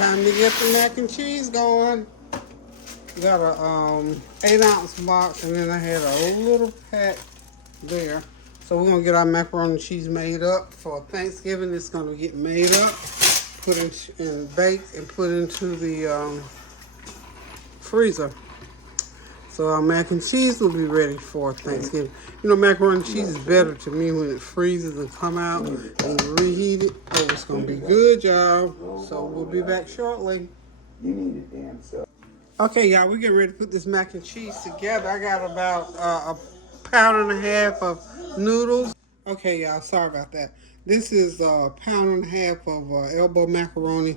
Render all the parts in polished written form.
Time to get the mac and cheese going. Got a 8-ounce box, and then I had a little pack there. So we're gonna get our macaroni and cheese made up for Thanksgiving. It's gonna get made up, put in and baked, and put into the freezer. So our mac and cheese will be ready for Thanksgiving. You know, macaroni and cheese is better to me when it freezes and come out and you reheat it. Oh, it's gonna be good, y'all. So we'll be back shortly. You need a damn self. Okay, y'all, we're getting ready to put this mac and cheese together. I got about a pound and a half of noodles. Okay, y'all, sorry about that. This is a pound and a half of elbow macaroni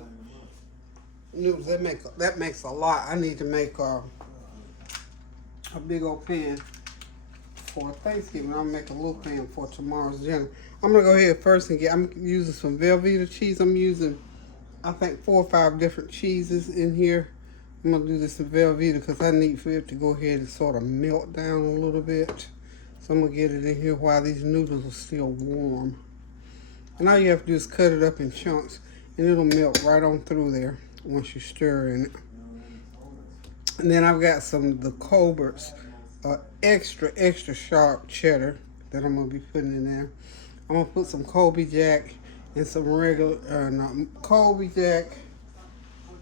noodles. That makes a lot. I need to make a big old pan for Thanksgiving. I'll make a little pan for tomorrow's dinner. I'm gonna go ahead first and I'm using some Velveeta cheese. I'm using, I think, 4 or 5 different cheeses in here. I'm gonna do this in Velveeta because I need for it to go ahead and sort of melt down a little bit. So I'm gonna get it in here while these noodles are still warm. And all you have to do is cut it up in chunks and it'll melt right on through there once you stir in it. And then I've got some of the Colbert's extra sharp cheddar that I'm gonna be putting in there. I'm gonna put some Colby Jack and some regular Colby Jack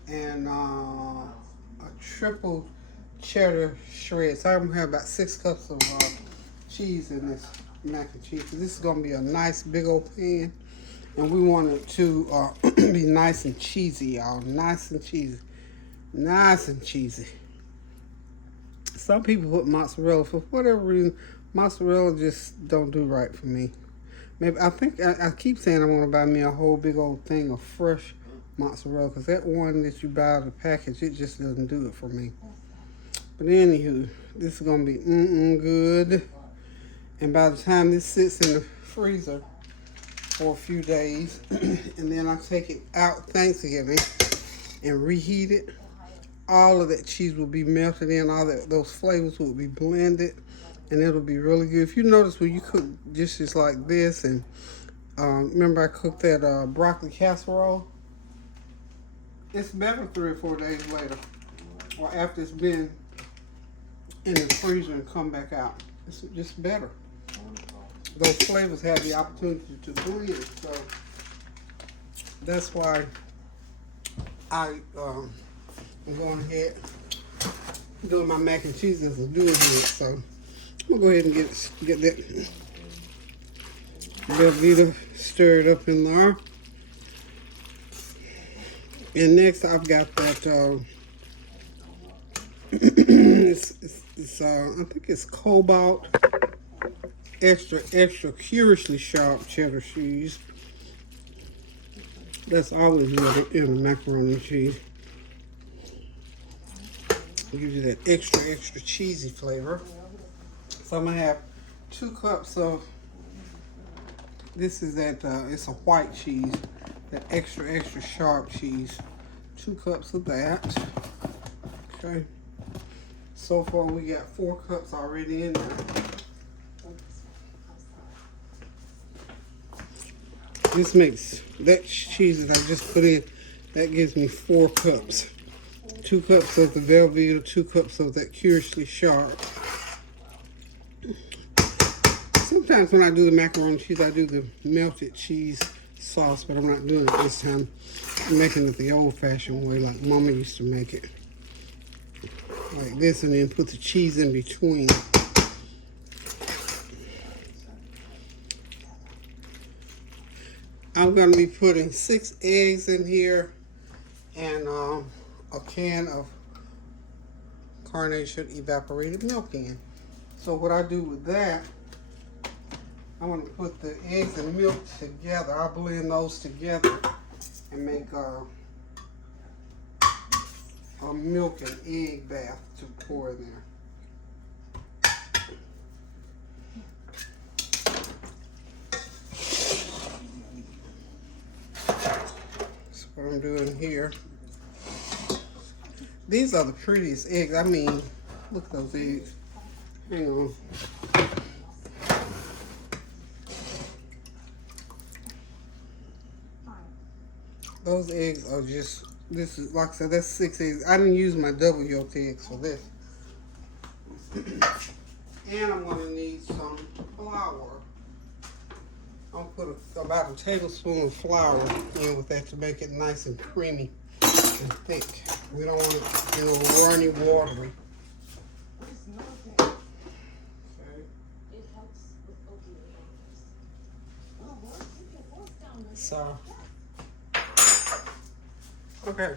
and a triple cheddar shred. So I'm gonna have about 6 cups of cheese in this mac and cheese. This is gonna be a nice big old pan, and we want it to be nice and cheesy, y'all. Nice and cheesy. Nice and cheesy. Some people put mozzarella. For whatever reason, mozzarella just don't do right for me. Maybe I keep saying I want to buy me a whole big old thing of fresh mozzarella, because that one that you buy out of the package, it just doesn't do it for me. But anywho, this is gonna be good. And by the time this sits in the freezer for a few days, and then I take it out Thanksgiving and reheat it, all of that cheese will be melted in, those flavors will be blended, and it'll be really good. If you notice when you cook dishes like this, and remember I cooked that broccoli casserole, it's better 3 or 4 days later, or after it's been in the freezer and come back out. It's just better. Those flavors have the opportunity to blend, so that's why I'm going ahead doing my mac and cheese as I'm doing it. So I'm gonna go ahead and get that Velveeta stirred up in there. And next I've got that I think it's Cobalt extra curiously sharp cheddar cheese. That's always good in the macaroni and cheese. Gives you that extra cheesy flavor. So I'm gonna have 2 cups of this. Is that it's a white cheese, that extra sharp cheese. 2 cups of that. Okay. So far we got 4 cups already in there. This makes that cheese that I just put in, that gives me 4 cups. 2 cups of the Velveeta, 2 cups of that curiously sharp. Sometimes when I do the macaroni cheese, I do the melted cheese sauce, but I'm not doing it this time. I'm making it the old-fashioned way, like Mama used to make it. Like this, and then put the cheese in between. I'm going to be putting 6 eggs in here and a can of Carnation evaporated milk in. So what I do with that, I'm going to put the eggs and milk together. I'll blend those together and make a milk and egg bath to pour in there. That's what I'm doing here. These are the prettiest eggs. I mean, look at those eggs. Hang on. Those eggs are just This is, like I said, that's 6 eggs. I didn't use my double yolk eggs for this. And I'm gonna need some flour. I'll put about a tablespoon of flour in with that to make it nice and creamy and thick. We don't want it, you know, runny, watery. So, okay.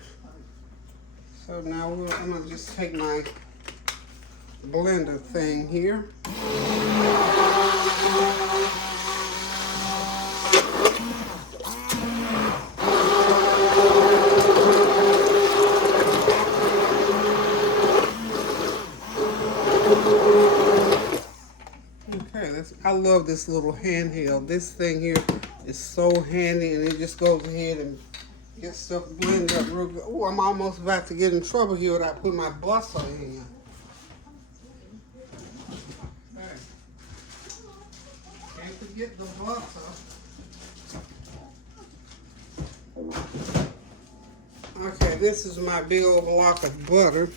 So now I'm gonna just take my blender thing here. Okay, I love this little handheld. This thing here is so handy, and it just goes ahead and gets stuff blended up real good. Oh, I'm almost about to get in trouble here without putting my butter in. Okay. Can't forget the butter. Okay, this is my big old block of butter.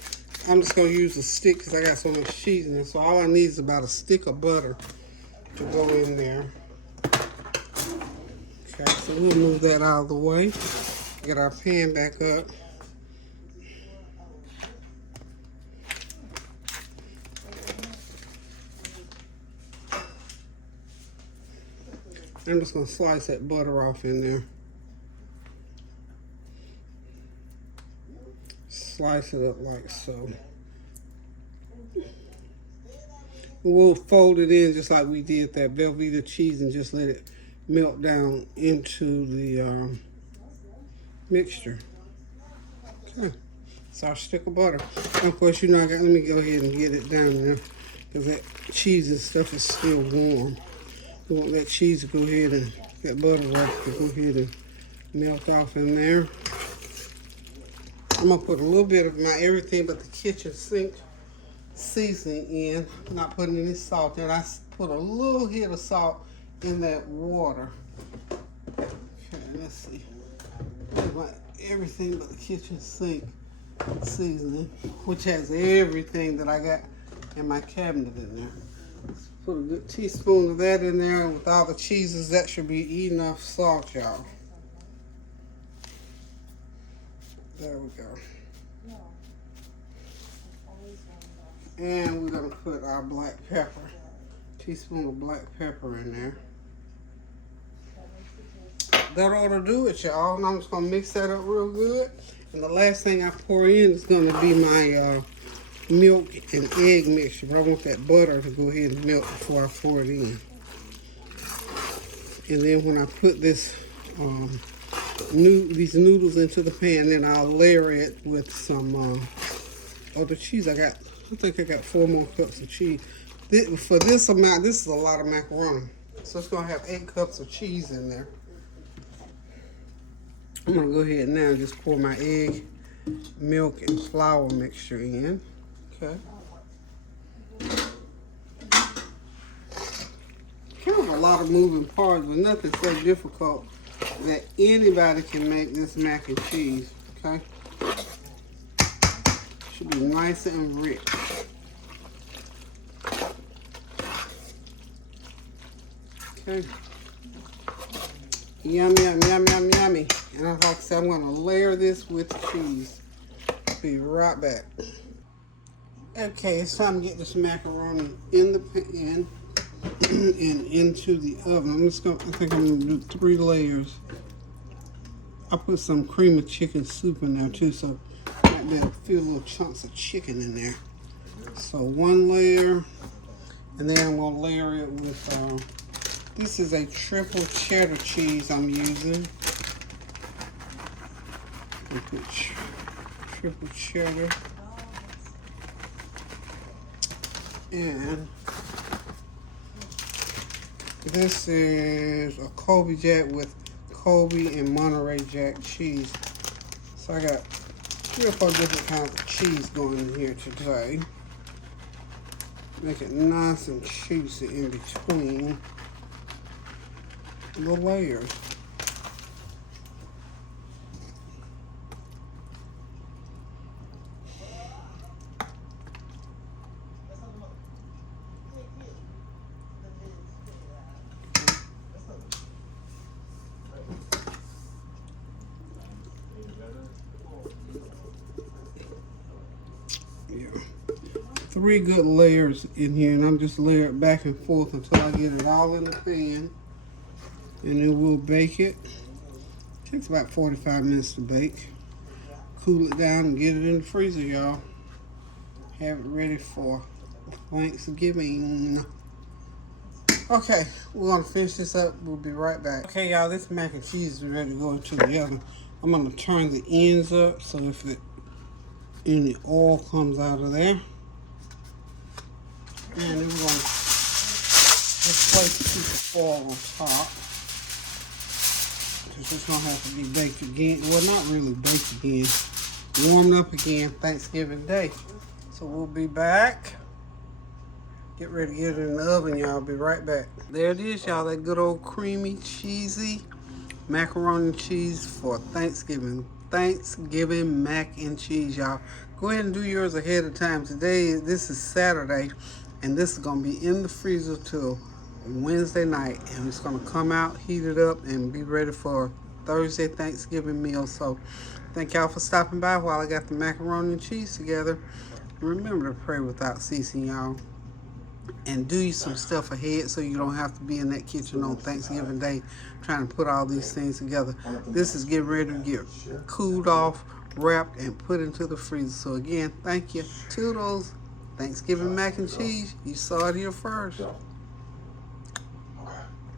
I'm just going to use a stick because I got so much cheese in there. So all I need is about a stick of butter to go in there. Okay, so we'll move that out of the way. Get our pan back up. I'm just going to slice that butter off in there. Slice it up like so. We'll fold it in just like we did that Velveeta cheese and just let it melt down into the mixture. Okay, it's our stick of butter. And of course, you know, let me go ahead and get it down there because that cheese and stuff is still warm. We want that cheese to go ahead and that butter right to go ahead and melt off in there. I'm gonna put a little bit of my everything but the kitchen sink seasoning in. I'm not putting any salt in. I put a little hit of salt in that water. Okay, let's see. Everything but the kitchen sink seasoning, which has everything that I got in my cabinet in there. Let's put a good teaspoon of that in there, and with all the cheeses, that should be enough salt, y'all. There we go. And we're gonna put our black pepper, teaspoon of black pepper in there. That ought to do it, y'all. And I'm just gonna mix that up real good. And the last thing I pour in is gonna be my milk and egg mixture. But I want that butter to go ahead and melt before I pour it in. And then when I put this these noodles into the pan, then I'll layer it with some other cheese. I think I got 4 more cups of cheese. For this amount, this is a lot of macaroni. So it's gonna have 8 cups of cheese in there. I'm gonna go ahead now and just pour my egg, milk, and flour mixture in. Okay. Kind of a lot of moving parts, but nothing so difficult that anybody can make this mac and cheese. Okay. Should be nice and rich. Okay. Yummy, yummy, yummy, yummy, yummy. And like I said, I'm going to layer this with cheese. Be right back. Okay, it's time to get this macaroni in the pan and into the oven. I think I'm going to do 3 layers. I put some cream of chicken soup in there too, so might be a few little chunks of chicken in there. So 1 layer, and then I'm going to layer it with this is a triple cheddar cheese I'm using. I put triple cheddar. And this is a Colby Jack with Colby and Monterey Jack cheese. So I got 3 or 4 different kinds of cheese going in here today. Make it nice and juicy in between the layers. 3 good layers in here, and I'm just layering it back and forth until I get it all in the pan. And then we'll bake it. Takes about 45 minutes to bake. Cool it down and get it in the freezer, y'all. Have it ready for Thanksgiving. Okay, we're gonna finish this up. We'll be right back. Okay, y'all, this mac and cheese is ready to go into the oven. I'm gonna turn the ends up so if any oil comes out of there. And then we're gonna just place a piece of foil on top. Because it's gonna have to be baked again. Well, not really baked again. Warmed up again Thanksgiving Day. So we'll be back. Get ready to get it in the oven, y'all. Be right back. There it is, y'all. That good old creamy, cheesy macaroni and cheese for Thanksgiving. Thanksgiving mac and cheese, y'all. Go ahead and do yours ahead of time. This is Saturday, and this is going to be in the freezer till Wednesday night. And it's going to come out, heat it up, and be ready for Thursday Thanksgiving meal. So thank y'all for stopping by while I got the macaroni and cheese together. Remember to pray without ceasing, y'all. And do you some stuff ahead so you don't have to be in that kitchen on Thanksgiving Day trying to put all these things together. This is getting ready to get cooled off, wrapped, and put into the freezer. So again, thank you. Toodles. Thanksgiving mac and cheese. You saw it here first.